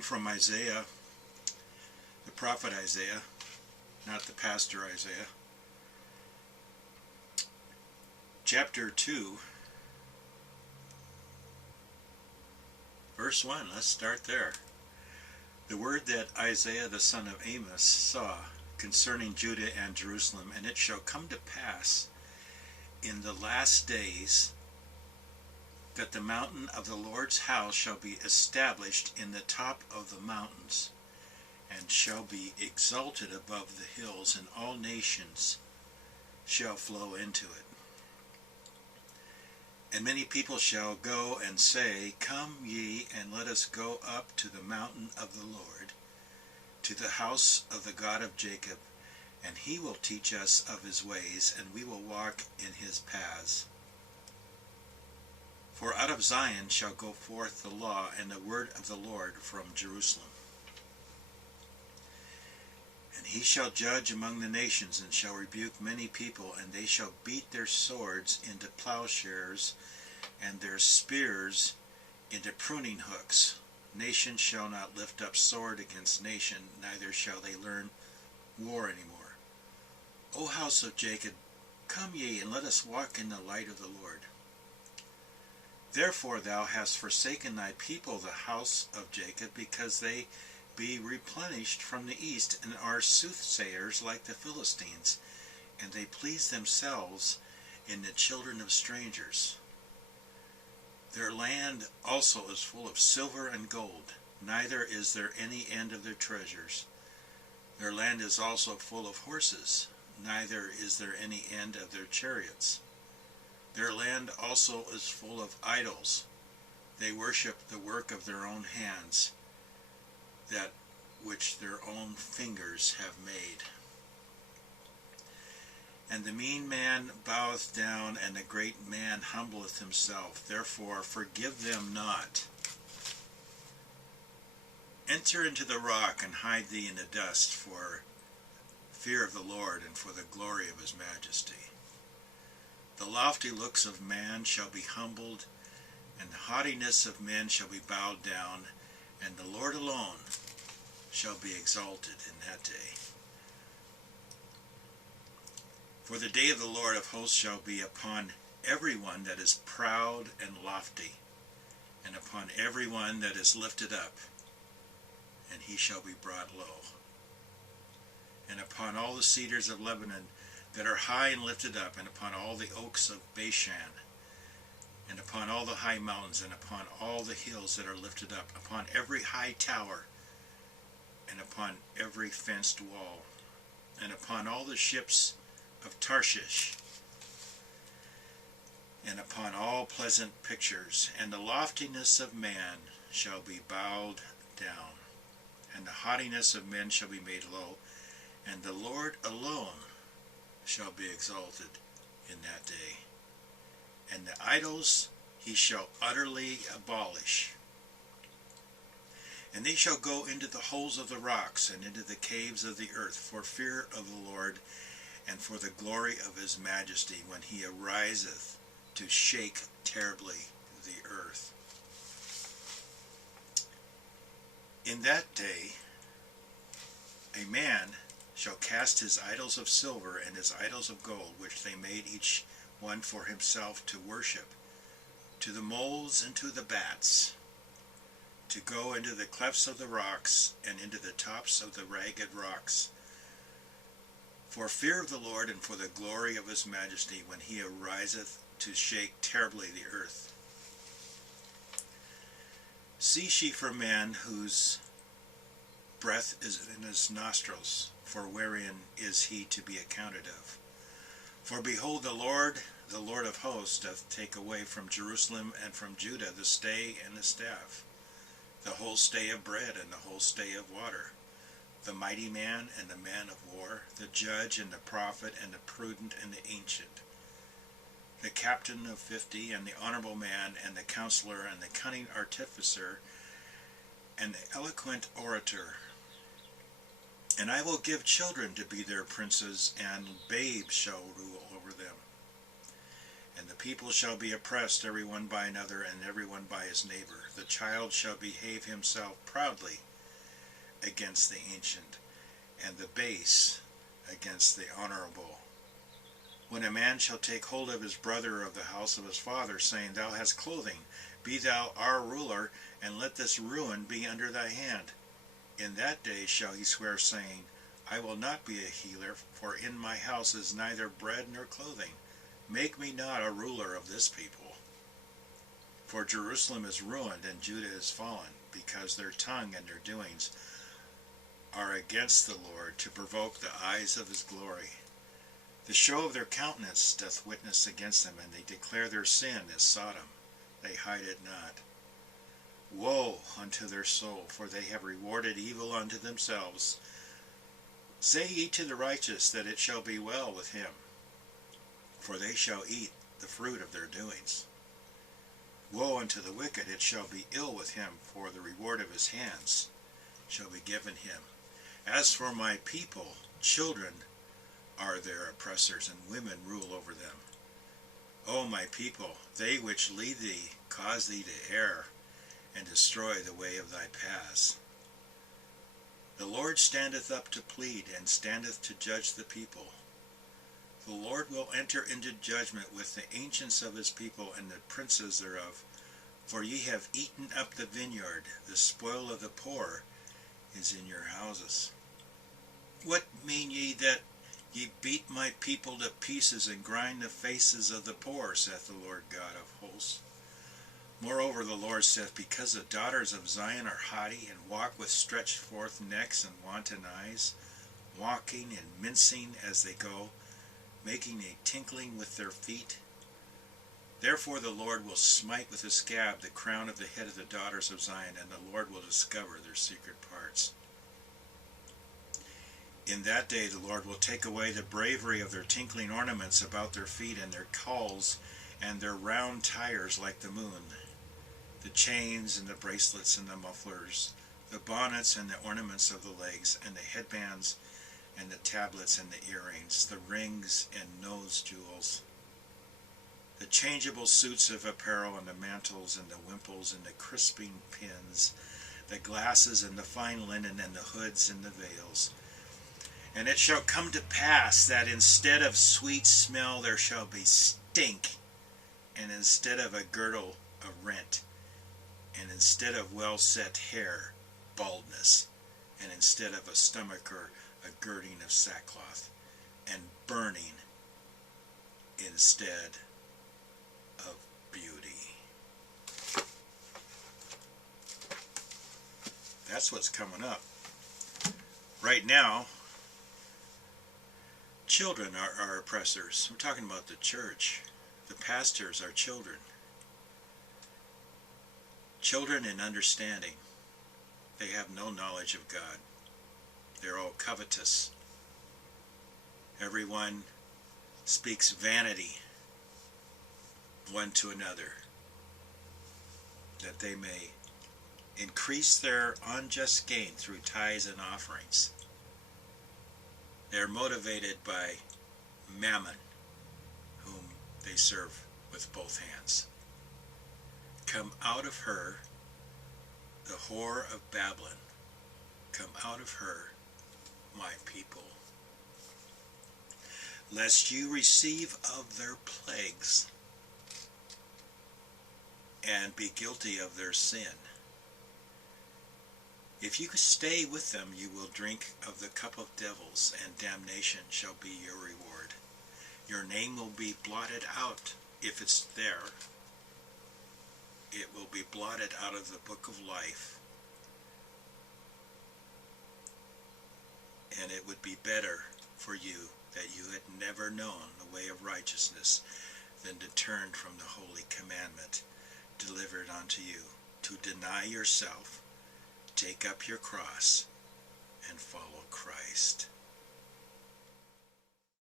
reading from Isaiah, the prophet Isaiah, not the pastor Isaiah. Chapter 2, verse 1. Let's start there. The word that Isaiah the son of Amos saw concerning Judah and Jerusalem, and it shall come to pass in the last days that the mountain of the Lord's house shall be established in the top of the mountains, and shall be exalted above the hills, and all nations shall flow into it. And many people shall go and say, Come ye, and let us go up to the mountain of the Lord, to the house of the God of Jacob, and he will teach us of his ways, and we will walk in his paths. For out of Zion shall go forth the law and the word of the Lord from Jerusalem. And he shall judge among the nations, and shall rebuke many people, and they shall beat their swords into plowshares, and their spears into pruning hooks. Nation shall not lift up sword against nation, neither shall they learn war any more. O house of Jacob, come ye, and let us walk in the light of the Lord. Therefore thou hast forsaken thy people, the house of Jacob, because they be replenished from the east, and are soothsayers like the Philistines, and they please themselves in the children of strangers. Their land also is full of silver and gold, neither is there any end of their treasures. Their land is also full of horses, neither is there any end of their chariots. Their land also is full of idols. They worship the work of their own hands, that which their own fingers have made. And the mean man boweth down, and the great man humbleth himself. Therefore forgive them not. Enter into the rock, and hide thee in the dust, for fear of the Lord, and for the glory of his majesty. The lofty looks of man shall be humbled, and the haughtiness of men shall be bowed down, and the Lord alone shall be exalted in that day. For the day of the Lord of hosts shall be upon every one that is proud and lofty, and upon every one that is lifted up, and he shall be brought low. And upon all the cedars of Lebanon that are high and lifted up, and upon all the oaks of Bashan, and upon all the high mountains, and upon all the hills that are lifted up, upon every high tower, and upon every fenced wall, and upon all the ships of Tarshish, and upon all pleasant pictures, and the loftiness of man shall be bowed down, and the haughtiness of men shall be made low, and the Lord alone shall be exalted in that day. And the idols he shall utterly abolish. And they shall go into the holes of the rocks, and into the caves of the earth, for fear of the Lord, and for the glory of his majesty, when he ariseth to shake terribly the earth. In that day a man shall cast his idols of silver and his idols of gold, which they made each one for himself to worship, to the moles and to the bats, to go into the clefts of the rocks, and into the tops of the ragged rocks, for fear of the Lord, and for the glory of his majesty, when he ariseth to shake terribly the earth. Cease ye from man, whose breath is in his nostrils, for wherein is he to be accounted of? For behold, the Lord of hosts, doth take away from Jerusalem and from Judah the stay and the staff, the whole stay of bread and the whole stay of water, the mighty man and the man of war, the judge and the prophet and the prudent and the ancient, the captain of 50 and the honorable man and the counselor and the cunning artificer and the eloquent orator. And I will give children to be their princes, and babes shall rule over them. And the people shall be every one by another, and every one by his neighbor. The child shall behave himself proudly, against the ancient, and the base against the honorable. When a man shall take hold of his brother of the house of his father, saying, Thou hast clothing, be thou our ruler, and let this ruin be under thy hand. In that day shall he swear, saying, I will not be a healer, for in my house is neither bread nor clothing. Make me not a ruler of this people. For Jerusalem is ruined, and Judah is fallen, because their tongue and their doings are against the Lord, to provoke the eyes of his glory. The show of their countenance doth witness against them, and they declare their sin as Sodom. They hide it not. Woe unto their soul, for they have rewarded evil unto themselves. Say ye to the righteous that it shall be well with him, for they shall eat the fruit of their doings. Woe unto the wicked, it shall be ill with him, for the reward of his hands shall be given him. As for my people, children are their oppressors, and women rule over them. O my people, they which lead thee cause thee to err, and destroy the way of thy paths. The Lord standeth up to plead, and standeth to judge the people. The Lord will enter into judgment with the ancients of his people and the princes thereof. For ye have eaten up the vineyard, the spoil of the poor is in your houses. What mean ye that ye beat my people to pieces, and grind the faces of the poor, saith the Lord God of hosts? Moreover, the Lord saith, because the daughters of Zion are haughty, and walk with stretched forth necks and wanton eyes, walking and mincing as they go, making a tinkling with their feet. Therefore the Lord will smite with a scab the crown of the head of the daughters of Zion, and the Lord will discover their secret parts. In that day the Lord will take away the bravery of their tinkling ornaments about their feet, and their cauls, and their round tires like the moon, the chains and the bracelets and the mufflers, the bonnets and the ornaments of the legs, and the headbands and the tablets and the earrings, the rings and nose jewels, the changeable suits of apparel, and the mantles and the wimples and the crisping pins, the glasses and the fine linen, and the hoods and the veils. And it shall come to pass that instead of sweet smell there shall be stink, and instead of a girdle, a rent, and instead of well-set hair, baldness, and instead of a stomacher, a girding of sackcloth, and burning instead of beauty. That's what's coming up. Right now, children are our oppressors. We're talking about the church. The pastors are children. Children in understanding. They have no knowledge of God. They're all covetous. Everyone speaks vanity one to another, that they may increase their unjust gain through tithes and offerings. They're motivated by Mammon, whom they serve with both hands. Come out of her, the whore of Babylon. Come out of her, my people, lest you receive of their plagues and be guilty of their sin. If you stay with them, you will drink of the cup of devils, and damnation shall be your reward. Your name will be blotted out, if it's there. It will be blotted out of the book of life. And it would be better for you that you had never known the way of righteousness than to turn from the holy commandment delivered unto you, to deny yourself, take up your cross, and follow Christ.